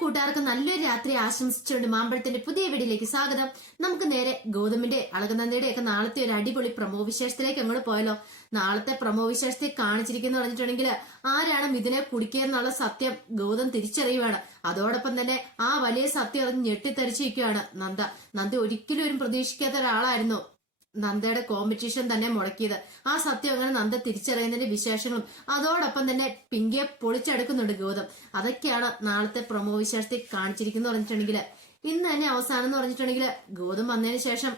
കൂട്ടുകാർക്ക് നല്ലൊരു രാത്രി ആശംസിച്ചുകൊണ്ട് മാമ്പഴത്തിന്റെ പുതിയ വീഡിയോയിലേക്ക് സ്വാഗതം. നമുക്ക് നേരെ ഗൗതമിന്റെ അളകനന്ദയുടെ ഒക്കെ നാളത്തെ ഒരു അടിപൊളി പ്രമോ വിശേഷത്തിലേക്ക് അങ്ങോട്ട് പോയല്ലോ. നാളത്തെ പ്രമോ വിശേഷത്തെ കാണിച്ചിരിക്കുന്ന പറഞ്ഞിട്ടുണ്ടെങ്കിൽ ആരാണ് മിഥുനെ കുടിക്കുക എന്നുള്ള സത്യം ഗൗതം തിരിച്ചറിയുകയാണ്. അതോടൊപ്പം തന്നെ ആ വലിയ സത്യം അറിഞ്ഞ് ഞെട്ടിത്തെറിച്ചിരിക്കുകയാണ് നന്ദ ഒരിക്കലും ഒരു പ്രതീക്ഷിക്കാത്ത ഒരാളായിരുന്നു നന്ദയുടെ കോമ്പറ്റീഷൻ തന്നെ മുടക്കിയത്. ആ സത്യം അങ്ങനെ നന്ദ തിരിച്ചറിയുന്നതിന്റെ വിശേഷങ്ങളും അതോടൊപ്പം തന്നെ പിങ്കിയെ പൊളിച്ചെടുക്കുന്നുണ്ട് ഗൗതം. അതൊക്കെയാണ് നാളത്തെ പ്രൊമോ വിശേഷത്തിൽ കാണിച്ചിരിക്കുന്നു പറഞ്ഞിട്ടുണ്ടെങ്കിൽ ഇന്ന് തന്നെ അവസാനം എന്ന് പറഞ്ഞിട്ടുണ്ടെങ്കിൽ ഗൗതം വന്നതിന് ശേഷം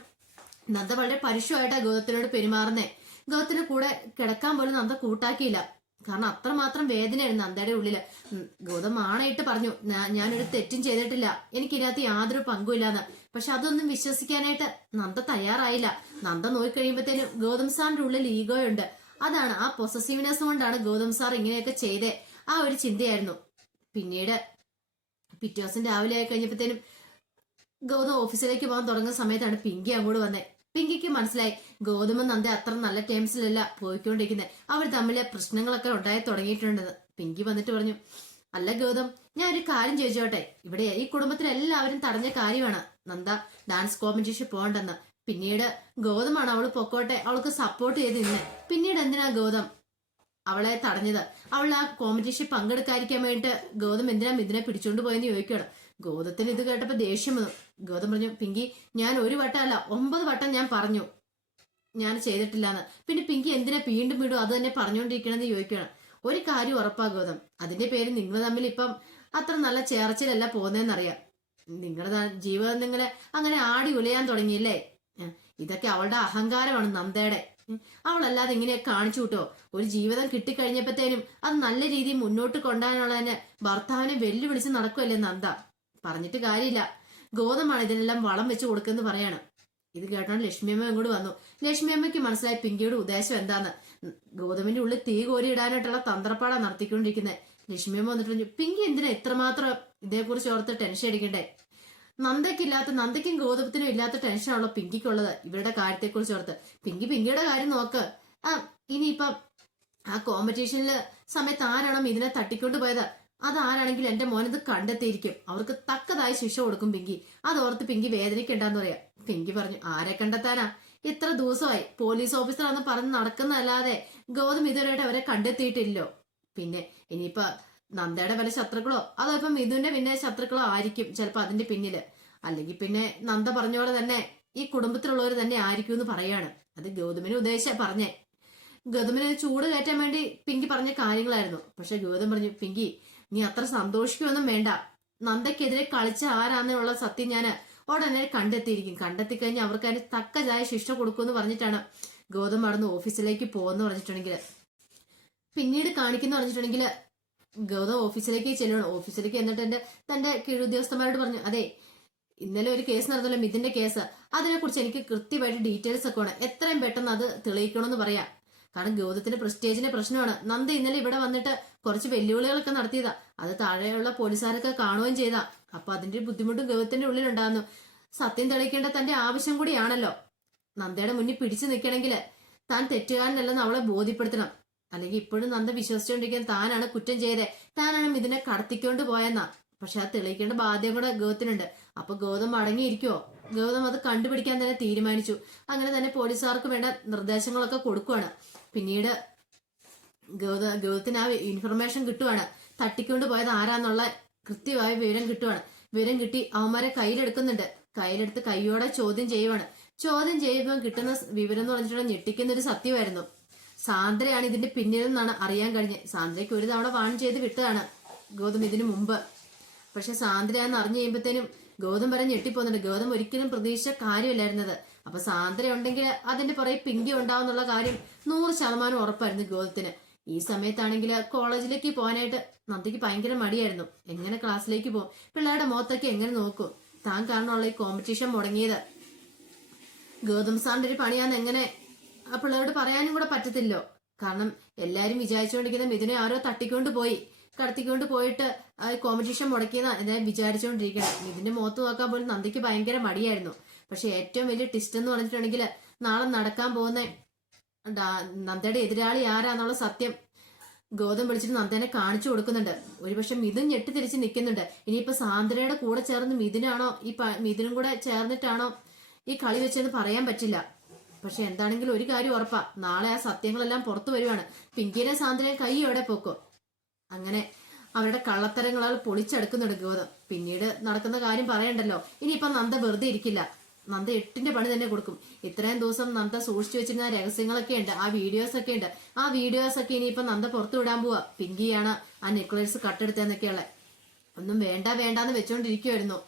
നന്ദ വളരെ പരുഷമായിട്ടാണ് ഗൗതത്തിനോട് പെരുമാറുന്നേ. ഗൗതത്തിന് കൂടെ കിടക്കാൻ പോലും നന്ദ കൂട്ടാക്കിയില്ല. കാരണം അത്രമാത്രം വേദനയായിരുന്നു നന്ദയുടെ ഉള്ളില്. ഗൗതം ആണയിട്ട് പറഞ്ഞു, ഞാനൊരു തെറ്റും ചെയ്തിട്ടില്ല, എനിക്കിതിനകത്ത് യാതൊരു പങ്കുമില്ലാന്ന്. പക്ഷെ അതൊന്നും വിശ്വസിക്കാനായിട്ട് നന്ദ തയ്യാറായില്ല. നന്ദ നോക്കിക്കഴിയുമ്പോഴത്തേനും ഗൗതം സാറിന്റെ ഉള്ളിൽ ഈഗോയുണ്ട്. അതാണ് ആ പൊസസീവ്നെസ് കൊണ്ടാണ് ഗൗതം സാർ ഇങ്ങനെയൊക്കെ ചെയ്തേ. ആ ഒരു ചിന്തയായിരുന്നു. പിന്നീട് പിറ്റേ ദിവസം രാവിലെ ആയി കഴിഞ്ഞപ്പോഴത്തേനും ഗൗതം ഓഫീസിലേക്ക് പോകാൻ തുടങ്ങുന്ന സമയത്താണ് പിങ്കി അങ്ങോട്ട് വന്നേ. പിങ്കിക്ക് മനസ്സിലായി ഗൗതമും നന്ദ അത്ര നല്ല ടേംസിലല്ല പോയിക്കൊണ്ടിരിക്കുന്നത്. അവർ തമ്മിലെ പ്രശ്നങ്ങളൊക്കെ ഉണ്ടായി തുടങ്ങിയിട്ടുണ്ടെന്ന്. പിങ്കി വന്നിട്ട് പറഞ്ഞു, അല്ല ഗൗതം, ഞാൻ ഒരു കാര്യം ചോദിച്ചോട്ടെ. ഇവിടെ ഈ കുടുംബത്തിൽ എല്ലാവരും തടഞ്ഞ കാര്യമാണ് നന്ദ ഡാൻസ് കോമ്പറ്റീഷൻ പോകണ്ടെന്ന്. പിന്നീട് ഗൗതമാണ് അവള് പൊക്കോട്ടെ, അവൾക്ക് സപ്പോർട്ട് ചെയ്ത് നിന്ന്. പിന്നീട് എന്തിനാ ഗൗതം അവളെ തടഞ്ഞത്? അവൾ ആ കോമ്പറ്റീഷൻ പങ്കെടുക്കാതിരിക്കാൻ വേണ്ടിട്ട് ഗൗതം എന്തിനാ മിഥുനെ പിടിച്ചോണ്ട് പോയെന്ന് ചോദിക്കുകയാണ്. ഗൗതത്തിന് ഇത് കേട്ടപ്പോ ദേഷ്യം വന്നു. ഗൗതം പറഞ്ഞു, പിങ്കി, ഞാൻ ഒരു വട്ടമല്ല 9 വട്ടം ഞാൻ പറഞ്ഞു ഞാൻ ചെയ്തിട്ടില്ലാന്ന്. പിന്നെ പിങ്കി എന്തിനാ വീണ്ടും വീണ്ടും അത് തന്നെ പറഞ്ഞുകൊണ്ടിരിക്കണമെന്ന് ചോദിക്കുകയാണ്. ഒരു കാര്യം ഉറപ്പാ ഗൗതം, അതിന്റെ പേര് നിങ്ങൾ തമ്മിൽ ഇപ്പം അത്ര നല്ല ചേർച്ചിലല്ല പോകുന്നതെന്നറിയാം. നിങ്ങളുടെ ജീവിതം നിങ്ങളെ അങ്ങനെ ആടി ഉലയാൻ തുടങ്ങിയില്ലേ? ഇതൊക്കെ അവളുടെ അഹങ്കാരമാണ് നന്ദയുടെ. അവളല്ലാതെ ഇങ്ങനെ കാണിച്ചു കിട്ടോ? ഒരു ജീവിതം കിട്ടിക്കഴിഞ്ഞപ്പോഴത്തേനും അത് നല്ല രീതിയിൽ മുന്നോട്ട് കൊണ്ടുപോകാനുള്ളതിന് ഭർത്താവിനെ വെല്ലുവിളിച്ച് നടക്കുമല്ലേ നന്ദ. പറഞ്ഞിട്ട് കാര്യമില്ല, ഗൗതമാണ് ഇതിനെല്ലാം വളം വെച്ച് കൊടുക്കുന്നത് പറയാണ്. ഇത് കേട്ടോണ്ട് ലക്ഷ്മിയമ്മ ഇങ്ങോട്ട് വന്നു. ലക്ഷ്മിയമ്മയ്ക്ക് മനസ്സിലായി പിങ്കിയുടെ ഉദ്ദേശം എന്താന്ന്. ഗൗതമിന്റെ ഉള്ളിൽ തീ കോരിയിടാനായിട്ടുള്ള തന്ത്രപ്പാടാ നടത്തിക്കൊണ്ടിരിക്കുന്നത്. ലക്ഷ്മിയമ്മ വന്നിട്ട് പറഞ്ഞു, പിങ്കി എന്തിനാ ഇത്രമാത്രം ഇതേക്കുറിച്ച് ഓർത്ത് ടെൻഷൻ അടിക്കണ്ടേ? നന്ദയ്ക്കും ഗൗതമത്തിനും ഇല്ലാത്ത ടെൻഷനാണല്ലോ പിങ്കിക്കുള്ളത് ഇവരുടെ കാര്യത്തെക്കുറിച്ച് ഓർത്ത്. പിങ്കിയുടെ കാര്യം നോക്ക്. ഇനിയിപ്പം ആ കോമ്പറ്റീഷനില് സമയത്ത് ആരാണോ ഇതിനെ തട്ടിക്കൊണ്ട് പോയത് അതാരാണെങ്കിലും എന്റെ മോനത് കണ്ടെത്തിയിരിക്കും. അവർക്ക് തക്കതായ ശിക്ഷ കൊടുക്കും പിങ്കി. അതോർത്ത് പിങ്കി വേദനിക്കണ്ടെന്ന് പറയാ. പിങ്കി പറഞ്ഞു, ആരെ കണ്ടെത്താനാ? ഇത്ര ദിവസമായി പോലീസ് ഓഫീസറാന്ന് പറഞ്ഞ് നടക്കുന്നതല്ലാതെ ഗൗതം ഇതുവരെയായിട്ട് അവരെ കണ്ടെത്തിയിട്ടില്ലോ. പിന്നെ ഇനിയിപ്പൊ നന്ദയുടെ വല്ല ശത്രുക്കളോ അതോ ഇപ്പം മിഥുന്റെ പിന്നെ ശത്രുക്കളോ ആയിരിക്കും ചിലപ്പോ അതിന്റെ പിന്നില്. അല്ലെങ്കിൽ പിന്നെ നന്ദ പറഞ്ഞോളെ തന്നെ ഈ കുടുംബത്തിലുള്ളവർ തന്നെ ആയിരിക്കും എന്ന് പറയാണ്. അത് ഗൗതമിനെ ഉദ്ദേശിച്ച പറഞ്ഞേ. ഗൗതമിനെ ചൂട് കയറ്റാൻ വേണ്ടി പിങ്കി പറഞ്ഞ കാര്യങ്ങളായിരുന്നു. പക്ഷെ ഗൗതം പറഞ്ഞു, പിങ്കി നീ അത്ര സന്തോഷിക്കൊന്നും വേണ്ട. നന്ദയ്ക്കെതിരെ കളിച്ച ആരാന്നുള്ള സത്യം ഞാൻ ഉടനെ കണ്ടെത്തിയിരിക്കും. കണ്ടെത്തിക്കഴിഞ്ഞാൽ അവർക്ക് അതിന് തക്കതായ ശിക്ഷ കൊടുക്കുമെന്ന് പറഞ്ഞിട്ടാണ് ഗൗതം നടന്ന് ഓഫീസിലേക്ക് പോകുന്നു പറഞ്ഞിട്ടുണ്ടെങ്കിൽ. പിന്നീട് കാണിക്കുന്ന പറഞ്ഞിട്ടുണ്ടെങ്കിൽ ഗൗതം ഓഫീസിലേക്ക് ചെല്ലണം. ഓഫീസിലേക്ക് എന്നിട്ട് തന്റെ കീഴുദ്യോഗസ്ഥന്മാരോട് പറഞ്ഞു, അതെ, ഇന്നലെ ഒരു കേസ് നടന്നല്ലോ, മിഥുന്റെ കേസ്. അതിനെക്കുറിച്ച് എനിക്ക് കൃത്യമായിട്ട് ഡീറ്റെയിൽസ് ഒക്കെ വേണം. എത്രയും പെട്ടെന്ന് അത് തെളിയിക്കണമെന്ന് പറയാം. കാരണം ഗൗതത്തിന്റെ പ്രസ്റ്റേജിന്റെ പ്രശ്നമാണ്. നന്ദ ഇന്നലെ ഇവിടെ വന്നിട്ട് കുറച്ച് വെല്ലുവിളികളൊക്കെ നടത്തിയതാ. അത് താഴെയുള്ള പോലീസുകാരൊക്കെ കാണുകയും ചെയ്താ. അപ്പൊ അതിന്റെ ബുദ്ധിമുട്ടും ഗൗതത്തിന്റെ ഉള്ളിലുണ്ടാകുന്നു. സത്യം തെളിയിക്കേണ്ട തന്റെ ആവശ്യം കൂടിയാണല്ലോ. നന്ദയുടെ മുന്നിൽ പിടിച്ചു നിൽക്കണമെങ്കിൽ താൻ തെറ്റുകാരനല്ലെന്ന് അവളെ ബോധ്യപ്പെടുത്തണം. അല്ലെങ്കിൽ ഇപ്പോഴും നന്ദ വിശ്വസിച്ചുകൊണ്ടിരിക്കാൻ താനാണ് കുറ്റം ചെയ്തേ, താനാണ് ഇതിനെ കടത്തിക്കൊണ്ട് പോയെന്നാ. പക്ഷെ അത് തെളിയിക്കേണ്ട ബാധ്യത കൂടെ ഗൗതത്തിനുണ്ട്. അപ്പൊ ഗൗതം അടങ്ങിയിരിക്കുവോ? ഗൗതം അത് കണ്ടുപിടിക്കാൻ തന്നെ തീരുമാനിച്ചു. അങ്ങനെ തന്നെ പോലീസുകാർക്ക് വേണ്ട നിർദ്ദേശങ്ങളൊക്കെ കൊടുക്കുവാണ്. പിന്നീട് ഗൗതത്തിന് ആ ഇൻഫർമേഷൻ കിട്ടുവാണ്. തട്ടിക്കൊണ്ട് പോയത് ആരാന്നുള്ള കൃത്യമായ വിവരം കിട്ടുവാണ്. വിവരം കിട്ടി അവന്മാരെ കയ്യിലെടുക്കുന്നുണ്ട്. കയ്യിലെടുത്ത് കയ്യോടെ ചോദ്യം ചെയ്യുവാണ്. ചോദ്യം ചെയ്യുമ്പോൾ കിട്ടുന്ന വിവരം എന്ന് പറഞ്ഞിട്ടുണ്ടെങ്കിൽ ഞെട്ടിക്കുന്ന ഒരു സത്യമായിരുന്നു. സാന്ദ്രയാണ് ഇതിന്റെ പിന്നിലെന്നാണ് അറിയാൻ കഴിഞ്ഞത്. സാന്ദ്രയ്ക്ക് ഒരു തവണ വാൺ ചെയ്ത് വിട്ടതാണ് ഗൗതം ഇതിനു മുമ്പ്. പക്ഷെ സാന്ദ്രയാന്ന് അറിഞ്ഞു കഴിയുമ്പോഴത്തേനും ഗൗതം വരെ ഞെട്ടിപ്പോകുന്നുണ്ട്. ഗൗതം ഒരിക്കലും പ്രതീക്ഷിച്ച കാര്യമില്ലായിരുന്നത്. അപ്പൊ സാന്ദ്ര ഉണ്ടെങ്കിൽ അതിന്റെ പുറകെ പിങ്കി ഉണ്ടാവുന്നുള്ള കാര്യം 100% ഉറപ്പായിരുന്നു ഗൗതത്തിന്. ഈ സമയത്താണെങ്കിൽ കോളേജിലേക്ക് പോകാനായിട്ട് നന്ദയ്ക്ക് ഭയങ്കര മടിയായിരുന്നു. എങ്ങനെ ക്ലാസ്സിലേക്ക് പോകും? പിള്ളേരുടെ മുഖത്തൊക്കെ എങ്ങനെ നോക്കും? താൻ കാരണമുള്ള ഈ കോമ്പറ്റീഷൻ മുടങ്ങിയത് ഗൗതം സാറിന്റെ ഒരു പണിയാന്ന് എങ്ങനെ ആ പിള്ളേരോട് പറയാനും കൂടെ പറ്റത്തില്ലോ. കാരണം എല്ലാരും വിചാരിച്ചുകൊണ്ടിരിക്കുന്ന മിഥുനെ ആരോ തട്ടിക്കൊണ്ട് പോയി, കടത്തിക്കൊണ്ട് പോയിട്ട് കോമ്പറ്റീഷൻ മുടക്കിയെന്നാ എന്തായാലും വിചാരിച്ചുകൊണ്ടിരിക്കണം. ഇതിന്റെ മുഖത്ത് നോക്കാൻ പോലും നന്ദയ്ക്ക് ഭയങ്കര മടിയായിരുന്നു. പക്ഷെ ഏറ്റവും വലിയ ടിസ്റ്റ് എന്ന് പറഞ്ഞിട്ടുണ്ടെങ്കിൽ നാളെ നടക്കാൻ പോകുന്ന നന്ദയുടെ എതിരാളി ആരാന്നുള്ള സത്യം ഗൗതം വിളിച്ചിട്ട് നന്ദനെ കാണിച്ചു കൊടുക്കുന്നുണ്ട്. ഒരുപക്ഷെ മിഥുൻ ഞെട്ടിത്തിരിച്ച് നിൽക്കുന്നുണ്ട്. ഇനിയിപ്പോ സാന്ദ്രയുടെ കൂടെ ചേർന്ന് മിഥുനാണോ മിഥുനും കൂടെ ചേർന്നിട്ടാണോ ഈ കളി വെച്ചെന്ന് പറയാൻ പറ്റില്ല. പക്ഷെ എന്താണെങ്കിലും ഒരു കാര്യം ഉറപ്പാ, നാളെ ആ സത്യങ്ങളെല്ലാം പുറത്തു വരുവാണ്. പിങ്കിനെ സാന്ദ്രയെ കൈയോടെ പോക്കോ. അങ്ങനെ അവരുടെ കള്ളത്തരങ്ങളാൽ പൊളിച്ചെടുക്കുന്നുണ്ട് ഗൗതം. പിന്നീട് നടക്കുന്ന കാര്യം പറയണ്ടല്ലോ. ഇനിയിപ്പൊ നന്ദ വെറുതെ ഇരിക്കില്ല. നന്ദ 8ന്റെ പണി തന്നെ കൊടുക്കും. ഇത്രയും ദിവസം നന്ദ സൂക്ഷിച്ചു വെച്ചിരുന്ന രഹസ്യങ്ങളൊക്കെ ഉണ്ട്, ആ വീഡിയോസ് ഒക്കെ ഉണ്ട്. ആ വീഡിയോസ് ഒക്കെ ഇനിയിപ്പൊ നന്ദ പുറത്തു വിടാൻ പോവാ. പിങ്കിയാണ് ആ നെക്ലേസ് കട്ടെടുത്തെന്നൊക്കെയുള്ള ഒന്നും വേണ്ടാന്ന് വെച്ചോണ്ടിരിക്കുവായിരുന്നു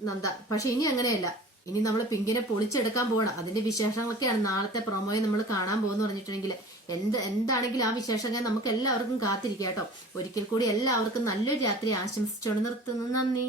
നന്ദ. പക്ഷെ ഇനി അങ്ങനെയല്ല. ഇനി നമ്മൾ പിങ്കിനെ പൊളിച്ചെടുക്കാൻ പോകണം. അതിന്റെ വിശേഷങ്ങളൊക്കെയാണ് നാളത്തെ പ്രൊമോയെ നമ്മൾ കാണാൻ പോകുന്നു പറഞ്ഞിട്ടുണ്ടെങ്കിൽ. എന്താണെങ്കിലും ആ വിശേഷങ്ങൾ നമുക്ക് എല്ലാവർക്കും കാത്തിരിക്കാം കേട്ടോ. ഒരിക്കൽ കൂടി എല്ലാവർക്കും നല്ലൊരു രാത്രി ആശംസിച്ചോണ്ട് നിർത്തുന്നു. നന്ദി.